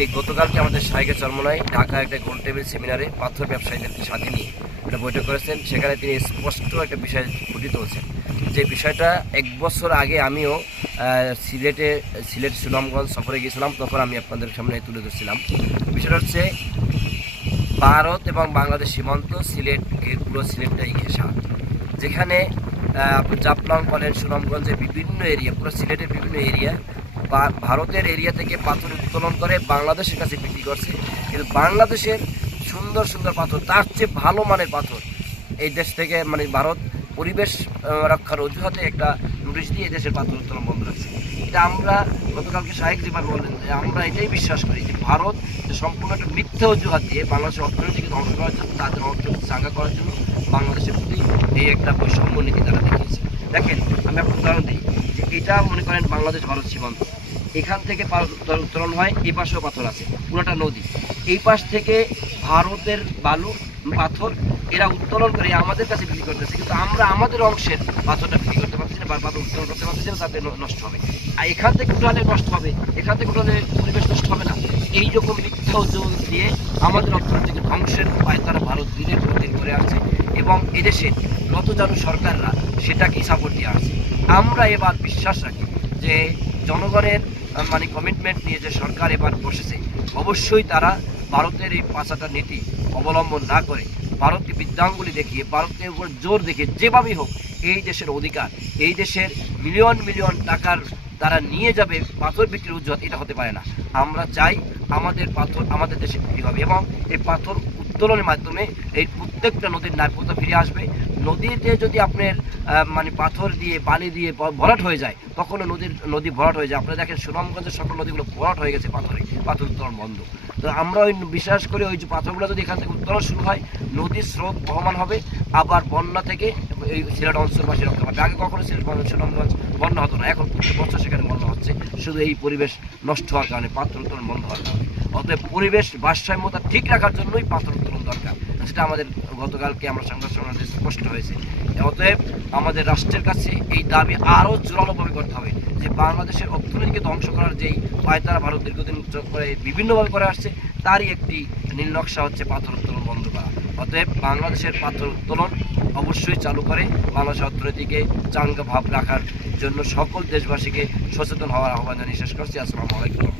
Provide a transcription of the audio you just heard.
যে গতকালকে আমাদের সাইকে চর্মনায় ঢাকা একটা গোল টেবিল সেমিনারে পাথর ব্যবসায়ীদেরকে সাথে নিয়ে একটা বৈঠক করেছেন। সেখানে তিনি স্পষ্ট একটা বিষয় ফুটিত হচ্ছেন যে বিষয়টা এক বছর আগে আমিও সিলেটে, সিলেট সুনামগঞ্জ সফরে গিয়েছিলাম, তখন আমি আপনাদের সামনে তুলে ধরছিলাম। বিষয়টা হচ্ছে ভারত এবং বাংলাদেশ সীমান্ত, সিলেট, পুরো সিলেটটাই ঘেঁষা যেখানে আপনি জাপলং বলেন, সুনামগঞ্জের বিভিন্ন এরিয়া পুরো সিলেটের বিভিন্ন এরিয়া ভারতের এরিয়া থেকে পাথর উত্তোলন করে বাংলাদেশের কাছে বিক্রি করছে। কিন্তু বাংলাদেশের সুন্দর সুন্দর পাথর, তার চেয়ে ভালো মানের পাথর এই দেশ থেকে মানে ভারত পরিবেশ রক্ষার অজুহাতে একটা নোটিশ দিয়ে দেশের পাথর উত্তোলন বন্ধ রাখছে। এটা আমরা গতকালকে শাহেক যেভাবে বললেন, যে আমরা এটাই বিশ্বাস করি যে ভারত যে সম্পূর্ণ একটা মিথ্যা অজুহাত দিয়ে বাংলাদেশের অর্থনীতিকে ধ্বংস করার জন্য তাদের অর্থনীতি চাঙ্গা করার জন্য বাংলাদেশের প্রতি এই একটা বৈষম্য নীতি তারা দেখিয়েছে। দেখেন, আমি আপনার উদাহরণ দিই, যে এটা মনে করেন বাংলাদেশ ভারত সীমান্ত। এখান থেকে উত্তোলন হয়, এই পাশেও পাথর আছে, পুরোটা নদী। এই পাশ থেকে ভারতের বালু, পাথর, এরা উত্তোলন করে, আমাদের কাছে বিক্রি করতেছে। কিন্তু আমরা আমাদের অংশের পাথরটা বিক্রি করতে পারছি না পাথর উত্তোলন করতে পারছি না, তাতে নষ্ট হবে। আর এখান থেকে উঠালে নষ্ট হবে, এখান থেকে উঠালে পরিবেশ নষ্ট হবে না। এই রকম মিথ্যা উদ্যোগ দিয়ে আমাদের অর্থনীতিকে ধ্বংসের পায় তারা ভারত দিনের পর দিন করে আসছে এবং এদেশের নতজানু সরকাররা সেটাকেই সাপোর্ট দিয়ে আসছে। আমরা এবার বিশ্বাস রাখি যে জনগণের মানে কমিটমেন্ট নিয়ে যে সরকার এবার বসেছে, অবশ্যই তারা ভারতের এই পাঁচাটা নীতি অবলম্বন না করে, ভারতকে বিদ্যাঙ্গুলি দেখিয়ে, ভারতের উপর জোর দেখে যেভাবেই হোক এই দেশের অধিকার, এই দেশের মিলিয়ন মিলিয়ন টাকার তারা নিয়ে যাবে পাথর বিক্রির উজ্জ্বল, এটা হতে পারে না। আমরা চাই আমাদের পাথর আমাদের দেশে বিক্রি হবে এবং এই পাথর উত্তোলনের মাধ্যমে এই প্রত্যেকটা নদীর নায়কতা ফিরে আসবে। নদীতে যদি আপনার মানে পাথর দিয়ে, বালি দিয়ে ভরাট হয়ে যায়, তখনও নদীর, নদী ভরাট হয়ে যায়। আপনারা দেখেন সুনামগঞ্জের সকল নদীগুলো ভরাট হয়ে গেছে পাথরে, পাথর উত্তোলন বন্ধ। তো আমরা ওই বিশ্বাস করি ওই যে পাথরগুলো যদি এখান থেকে উত্তোলন শুরু হয়, নদীর স্রোত বহমান হবে। আবার বন্যা থেকে এই সিলেট অঞ্চলবাসী রক্ষা পাবে আগে কখনো সিলেট সুনামগঞ্জ বন্যা হতো না, এখন প্রত্যেক বছর সেখানে বন্যা হচ্ছে। শুধু এই পরিবেশ নষ্ট হওয়ার কারণে পাথর উত্তোলন বন্ধ হওয়ার কারণে। অতএব পরিবেশ ভারসাম্যতা ঠিক রাখার জন্যই পাথর উত্তোলন দরকার। সেটা আমাদের গতকালকে আমরা সংবাদ সম্মেলনে স্পষ্ট হয়েছে। অতএব আমাদের রাষ্ট্রের কাছে এই দাবি আরও জোরালোভাবে করতে হবে যে বাংলাদেশের অর্থনীতিকে ধ্বংস করার যেই পায়তারা ভারত দীর্ঘদিন করে বিভিন্নভাবে করে আসছে, তারই একটি নীল নকশা হচ্ছে পাথর উত্তোলন বন্ধ করা। অতএব বাংলাদেশের পাথর উত্তোলন অবশ্যই চালু করে বাংলাদেশ অর্থনীতিকে চাঙ্গা ভাব রাখার জন্য সকল দেশবাসীকে সচেতন হওয়ার আহ্বান জানিয়ে শেষ করছি। আসসালামু আলাইকুম।